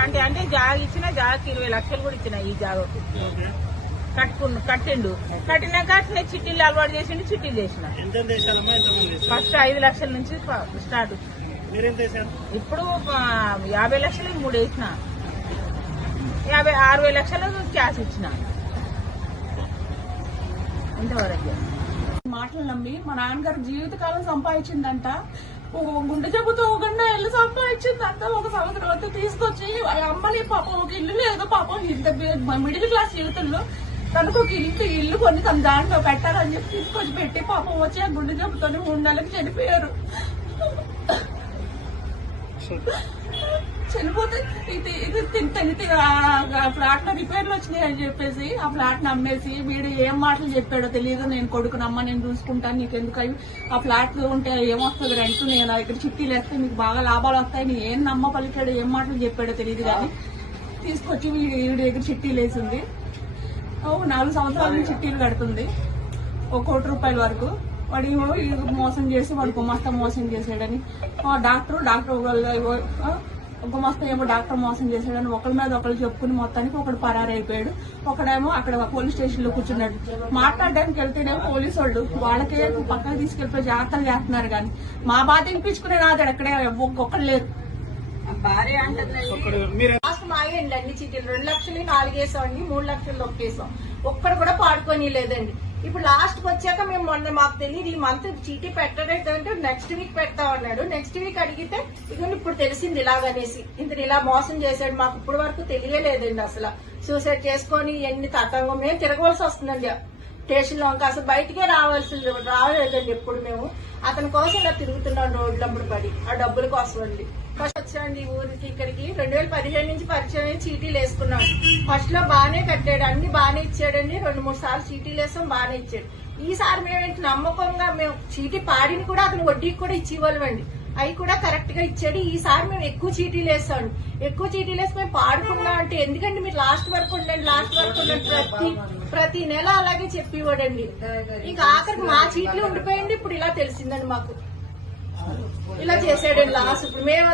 అంటే అంటే జాగ ఇచ్చిన జాగకి ఇరవై లక్షలు కూడా ఇచ్చిన ఈ జాగకు కట్టుకున్న కట్టిండు. కట్టినాక చిట్టీలు అలవాటు చేసిండు చిట్టీలు చేసిన? ఫస్ట్ ఐదు లక్షల నుంచి స్టార్ట్. ఇప్పుడు యాభై లక్షలు మూడు వేసిన. యాభై అరవై లక్షలు క్యాష్ ఇచ్చిన. ఇంతవరకు. మాటలు నమ్మి మా నాన్నగారు జీవితకాలం సంపాదించిందంట. ఒక గుండె జబ్బుతో ఒక ఇల్లు సంపాదించిందంట. ఒక సంవత్సరం అంతా తీసుకొచ్చి వాళ్ళ అమ్మని పాపం ఒక ఇల్లు లేదు పాపం. ఇంత మిడిల్ క్లాస్ జీవితంలో తనకు ఒక ఇల్లు ఇల్లు కొని తన దాంట్లో పెట్టాలని చెప్పి తీసుకొచ్చి పెట్టి పాపం వచ్చి ఆ గుండె జబ్బుతో మూడు నెలలకు చనిపోయారు. చనిపోతే ఇది ఇది ఆ ఫ్లాట్లో రిపేర్లు వచ్చినాయి అని చెప్పేసి ఆ ఫ్లాట్ని అమ్మేసి వీడు ఏం మాటలు చెప్పాడో తెలియదు నేను కొడుకునమ్మ నేను చూసుకుంటాను నీకు ఎందుకు ఆ ఫ్లాట్ ఉంటే ఏమొస్తుంది రెంట్ నేను ఇక్కడ చిట్టీలు వేస్తే మీకు బాగా లాభాలు వస్తాయి. నీ ఏం నమ్మ పలికాడు ఏం మాటలు చెప్పాడో తెలియదు కానీ తీసుకొచ్చి వీడి వీడి దగ్గర చిట్టీలు వేసింది ఓ నాలుగు సంవత్సరాల నుంచి చిట్టీలు కడుతుంది. ఒక కోటి రూపాయల వరకు. వాడు మోసం చేసి వాడు గుమాస్తా మోసం చేసాడని ఆ డాక్టర్ డాక్టర్ గుమాస్తా ఏమో డాక్టర్ మోసం చేశాడని ఒకరి మీద ఒకరు చెప్పుకుని మొత్తానికి ఒకడు పరారైపోయాడు. ఒకడేమో అక్కడ పోలీస్ స్టేషన్లో కూర్చున్నాడు. మాట్లాడడానికి వెళ్తేనేమో పోలీసు వాళ్ళు వాళ్ళకే పక్కన తీసుకెళ్ళిపోయి జాగ్రత్తలు చేస్తున్నారు కానీ మా బాధ వినిపించుకునే నాది ఎక్కడే ఒక్కడు లేరు భార్య అంటుంది ఒక్కడు మీరు లాస్ట్ మాయండి అన్ని చీటీలు. రెండు లక్షలు నాలుగేసామండి మూడు లక్షలు ఒకేసాం ఒక్కడు కూడా పాడుకొని లేదండి. ఇప్పుడు లాస్ట్కి వచ్చాక మేము మొన్న మాకు తెలియదు ఈ మంత్ చీటీ పెట్టడంటే నెక్స్ట్ వీక్ పెడతా ఉన్నాడు. నెక్స్ట్ వీక్ అడిగితే ఇక ఇప్పుడు తెలిసింది ఇలాగనేసి ఇంత ఇలా మోసం చేశాడు మాకు ఇప్పుడు వరకు తెలియలేదండి అసలు. సూసైడ్ చేసుకొని ఎన్ని తతంగం మేము తిరగవలసి వస్తుందండి. స్టేషన్లో అసలు బయటికే రావాల్సి రాలేదండి ఎప్పుడు మేము. అతని కోసం ఇలా తిరుగుతున్నాం రోడ్లప్పుడు పడి ఆ డబ్బుల కోసం అండి ఫస్ట్ వచ్చాండి ఊరికి ఇక్కడికి. రెండు వేల పదిహేను నుంచి పరిచయం చీటీలు వేసుకున్నాడు ఫస్ట్లో బాగానే కట్టాడు అన్ని బాగానే ఇచ్చాడండి. రెండు మూడు సార్లు చీటీలు వేసాం బాగానే ఇచ్చాడు. ఈసారి మేమేంటి నమ్మకంగా మేము చీటీ పాడిని కూడా అతను వడ్డీకి కూడా ఇచ్చేవాళ్ళమండి. అవి కూడా కరెక్ట్గా ఇచ్చాడు. ఈసారి మేము ఎక్కువ చీటీలు వేస్తాం. ఎక్కువ చీటీలు వేసి మేము పాడుకున్నాం అంటే ఎందుకంటే మీరు లాస్ట్ వరకు ఉండండి లాస్ట్ వరకు ఉండండి? ప్రతి ప్రతి నెల అలాగే చెప్పేవాడండి. ఇంకా ఆఖరికి మా చీట్లు ఉండిపోయింది. ఇప్పుడు ఇలా తెలిసిందండి మాకు. ఇలా చేసాడండి లాస్ట్. ఇప్పుడు మేము